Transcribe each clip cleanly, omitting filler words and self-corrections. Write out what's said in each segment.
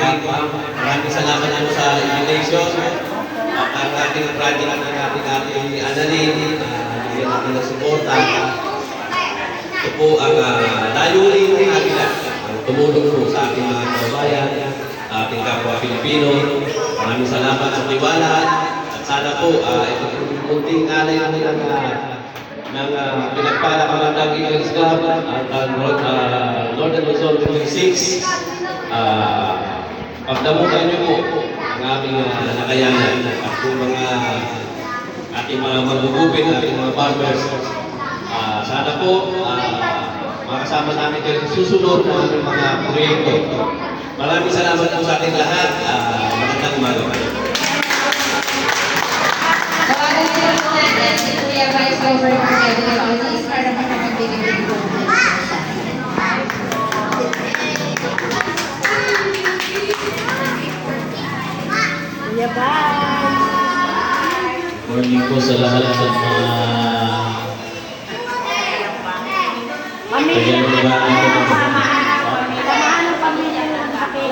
Maraming salamat po sa invitation. At ang ating project ng ating Annalyn, bigyan natin ng suporta. Ito po ang layunin ng ating tumulong po sa ating mga kababayan, ating kapwa Pilipino. Maraming salamat sa tiwala. At sana po, ito po kunting alay ng pinagpapakamatang Eagles Club at Northern Luzon 26. Pagdamutan niyo po ang aming nakayanan at po mga ating mga magugupin, ating mga farmers. Sana po makasama namin kayo sa susunod na aming mga proyekto. Maraming salamat po sa ating lahat. Magandang umaga pa. Tawagan niyo po natin si Kuya Vice Governor Kevin Bautista para makapagbigay ng Kuya Bye! Morning po sa lahat ng mga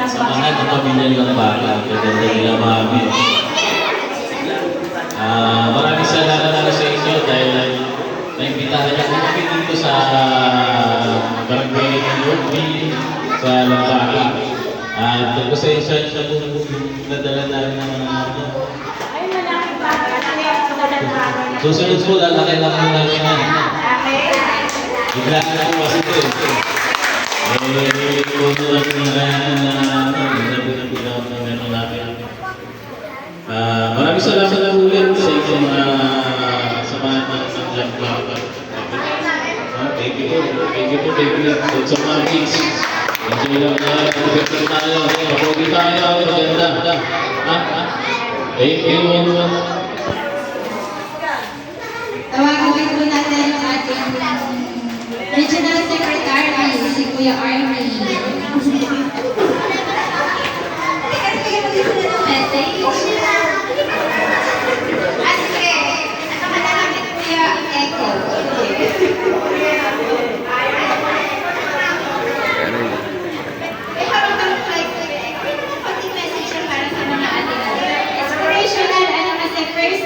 samahan ng pamilya ng bata. Maganda nila mami. Maraming salamat na sa inyo dahil naimbitahan niyo kami dito sa barangay ng Yorkby sa Lambaka. At pasensya siya po nadala namin ng mga susunod po, lalaki lang mo namin yan. Bigla na po kasi ito eh. Kung lang yung maraming salamat na ulit sa inyong samahan ng Lambaka. Thank you. Sa mga kids. Enjoy lang na. Pagkakita tayo. Mapogi tayo. Maganda. Thank you. Tawagin po natin ang ating Regional Secretary, si Kuya Army. Message. At nakalagay ko Kuya Echo. Inspirational, kasi first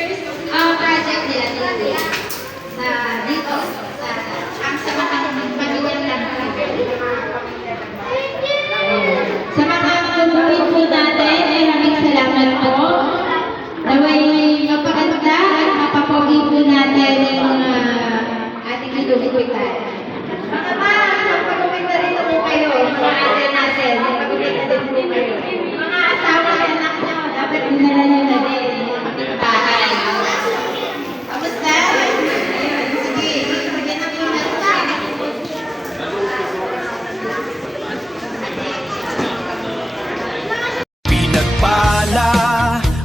project nila dito ang samahan ng pamilyang Lambaka. Sa mga tumulong po natin, maraming salamat po. Naway mapaganda at mapapogi po natin ang ating ilubitan. Mga pagupit na rin po kayo, mga ate natin, pagupit na rin po kayo. Mga asawa at anak nyo, dapat dinala nyo na din ang ating bahay. Kamusta?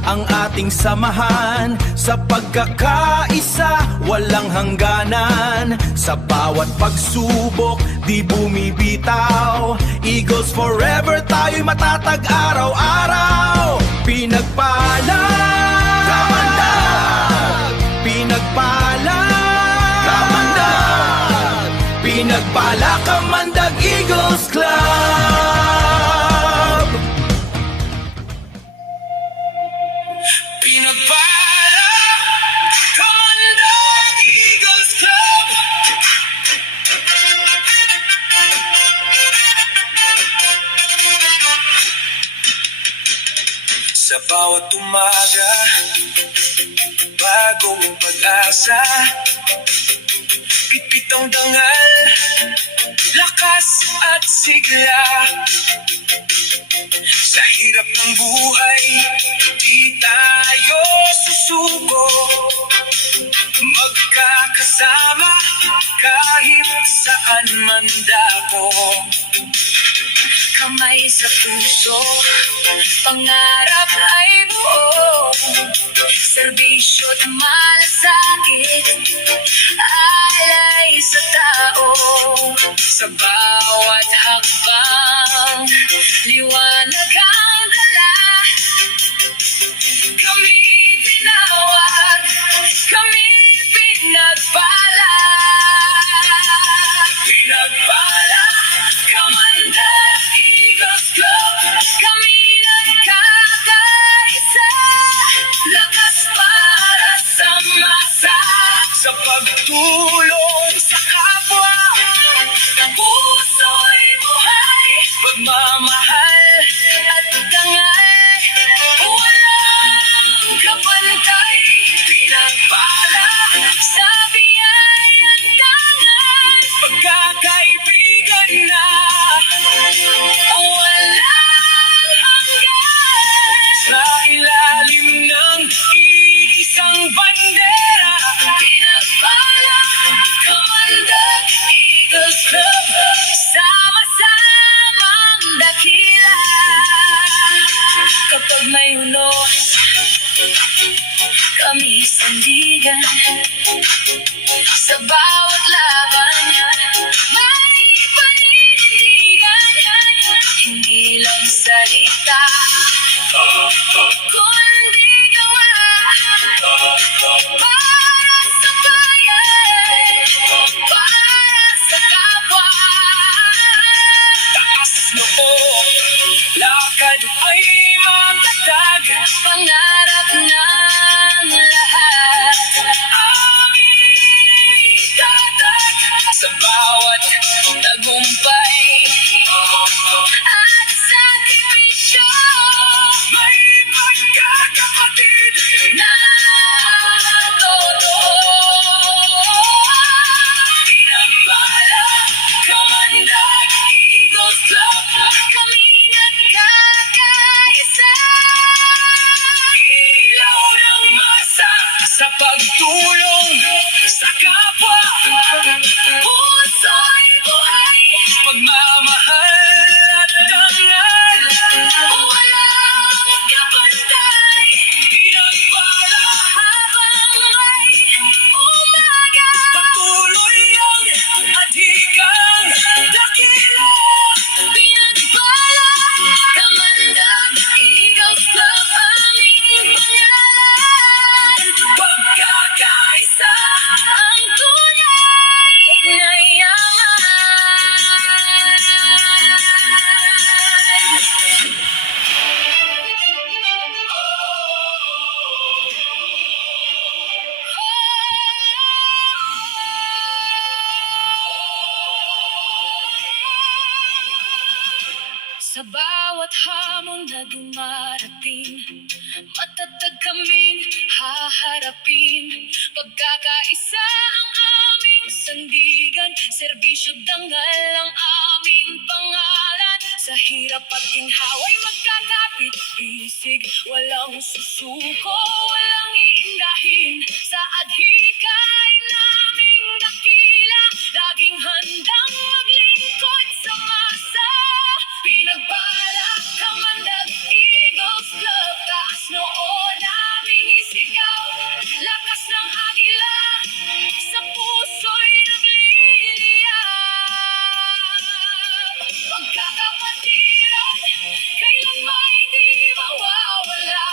Ang ating samahan sa pagkakaisa, walang hangganan. Sa bawat pagsubok, di bumibitaw. Eagles forever, tayo'y matatag araw-araw. Pinagpala, kamandag. Pinagpala, kamandag. Pinagpala, kamandag Eagles Club. Pinagpala, Kamandag Eagles Club. Sa bawat umaga, bagong pag-asa. Pitpit ang dangal, lakas at sigla. Sa hirap ng buhay, di tayo susuko. Magkakasama kahit saan man dako. Kamay sa puso, pangarap ay buo. Serbisyo't malasakit, alay sa tao. Sa bawat hakbang, liwanag ang dala. Kami tinawag, kami pinagpala. Pinagpala, Kamandag Eagles Club. Kami sandigan. Sa bawat laban, may paninindigan. Hindi lang salita, kundi gawa. Para sa bayan, para sa kapwa. Taas noo, lakad ay matatag. Pangarap ng lahat, aming itatag. Sa bawat tagumpay at sakripisyo, may pagkakapatid na totoo. Pinagpala, Kamandag Eagles Club, kami nagkakaisa. Ilaw ng masa sa pagtulong sa kapwa. Puso'y buhay, pagmamahal at dangal. Walang kapantay, pinagpala habang may umaga. Patuloy ang adhikang dakila. Pinagpala, Kamandag Eagles Club, aming pangalan. Pagkakaisa ang tunay na yaman. Sa bawat hamon na dumarating, matatag kaming haharapin. Pagkakaisa ang aming sandigan, serbisyo dangal ang aming pangalan. Sa hirap at ginhawa'y magkakapit-isig, walang susuko, walang iindahin. Sa adhikay naming dakila, laging handang maglingkod sa masa. Pinagpala, Kamandag Eagles Club, taas noo naming isigaw. Lakas ng agila, sa puso'y nagliliyab. Pagkakapatiran, kailan may di mawawala.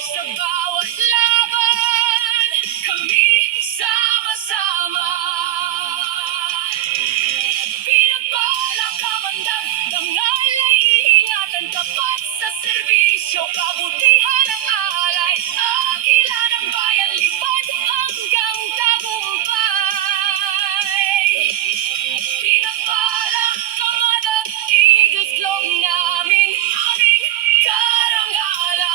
Sa bawat laban, kami sama-sama. Pinagpala, Kamandag, dangal ay iingatan, tapat sa serbisyo, kabutihan ang alay. Agila ng bayan, lipad hanggang tagumpay. Pinagpala, Kamandag Eagles Club namin, aming karangalan.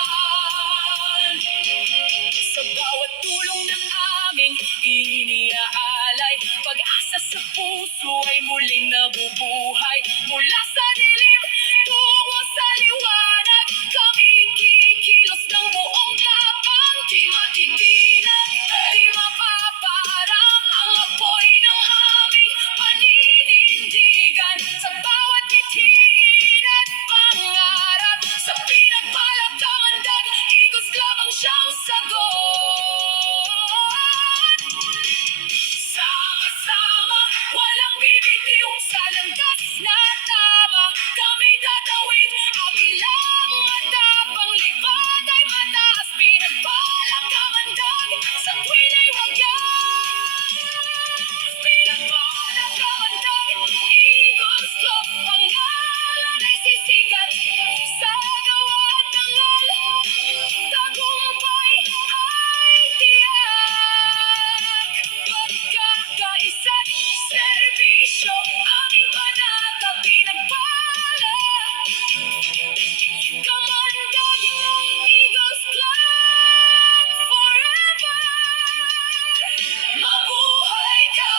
Sa bawat tulong ng aming iniaalay, pag-asa sa puso ay muling nabubuhay. Mula sa dilim tungo sa liwanag, kami kikilos ng buong tapang. Di matitinan, di mapaparang ang apoy ng aming paninindigan. Sa bawat bitiin at pangarap, sa pinagpala, Kamandag Eagles Club ang siyang sagot. Sama-sama, walang bibitiw sa landas na tama. Kami tatawid, agilang matapang, lipad ay mataas. Pinagpala, Kamandag, sa tuwin ay wagas. Pinagpala, Kamandag Eagles Club, pangalan ay sisikat. Sa gawa at dangal, tagumpay ay tiyak. Pagkakaisa't serbisyo, aming panata. Pinagpala, Kamandag Eagles Club, forever. Mabuhay ka!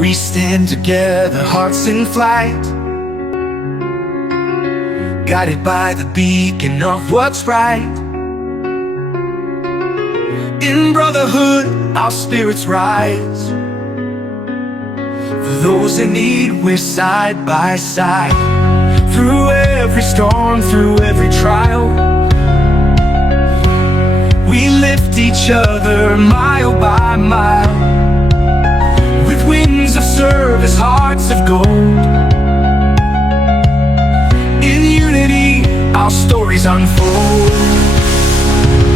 We stand together, hearts in flight, guided by the beacon of what's right. In brotherhood, our spirits rise. For those in need, we're side by side. Through every storm, through every trial, we lift each other mile by mile. With wings of service, hearts of gold. In unity, our stories unfold.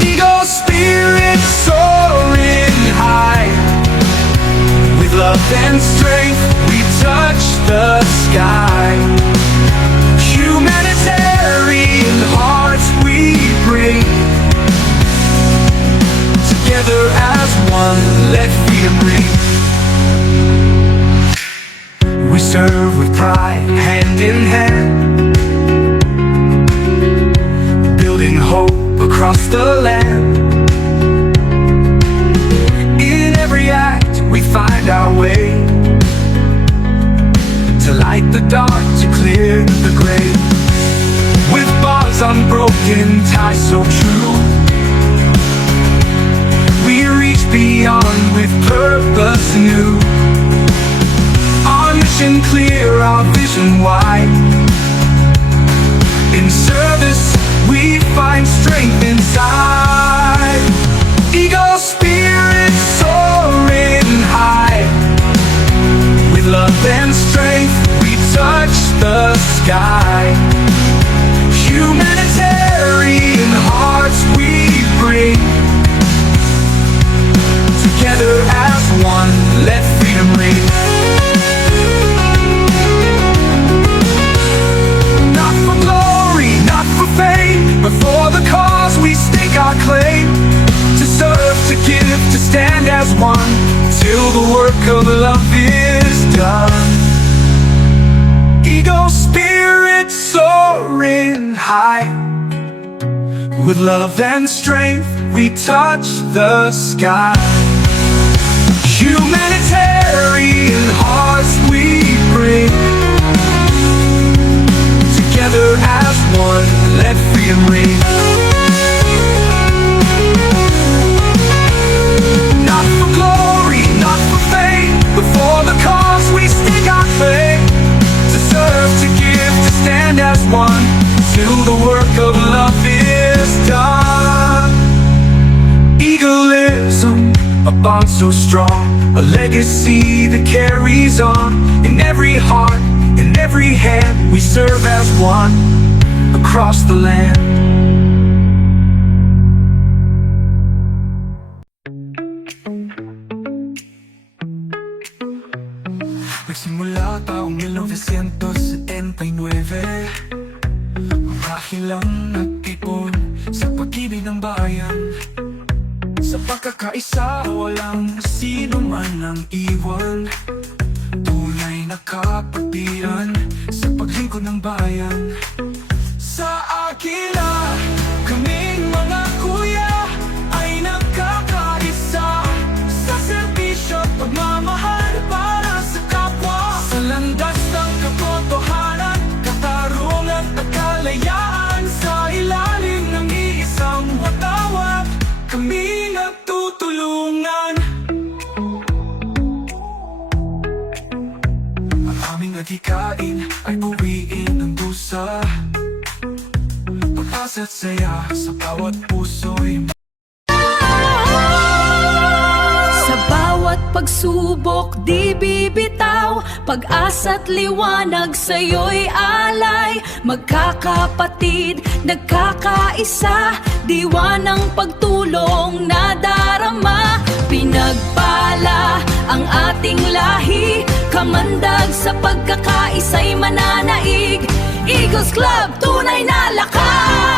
Eagle spirit soaring high. With love and strength, we touch the sky. Humanitarian hearts we bring. Together as one, let freedom ring. We serve with pride, hand in hand, building hope across the land. In every act we find our way, to light the dark, to clear the gray. With bonds unbroken, ties so true, we reach beyond with purpose new. Our mission clear, our vision wide. In service, we find strength inside. Eagle spirit soaring high. With love and strength, we touch the sky. Humanitarian hearts we bring. Together as one, let freedom ring. Not for glory, not for fame, but for the cause we stake our claim. To serve, to give, to stand as one, till the work of love is done. Eagle spirit soaring high. With love and strength, we touch the sky. Humanitarian hearts we bring. Together as one, let freedom ring. Not for glory, not for fame, but for the cause we stake our claim. To serve, to give, to stand as one, till the work of love is done. Eagleism, a bond so strong, a legacy that carries on. In every heart, in every hand, we serve as one across the land. Nagsimula taong 1979, marahil lang nag-ipon sa pag-ibig ng bayan. Sa pagkakaisa, walang sino man ang iwan. Tunay na kapatiran sa paglingkod ng bayan. Sa Aquila, kaming mga kuya ay nagkakaisa. Sa serbisyo at pagmamahal para sa kapwa. Sa landas ng katotohanan, katarungan at kalayaan. Sa ilalim ng iisang watawat, kami nagtutulungan. Ang aming adhikain ay buwiin ng dusa. Pag-asa't saya sa bawat puso'y Sa bawat pagsubok di bibitaw, pag-asa't liwanag sa'yo'y alay. Magkakapatid, nagkakaisa, diwa ng pagtulong na darama. Pinagpala ang ating lahi, kamandag sa pagkakaisa'y mananaig. Eagles Club, tunay na lakas!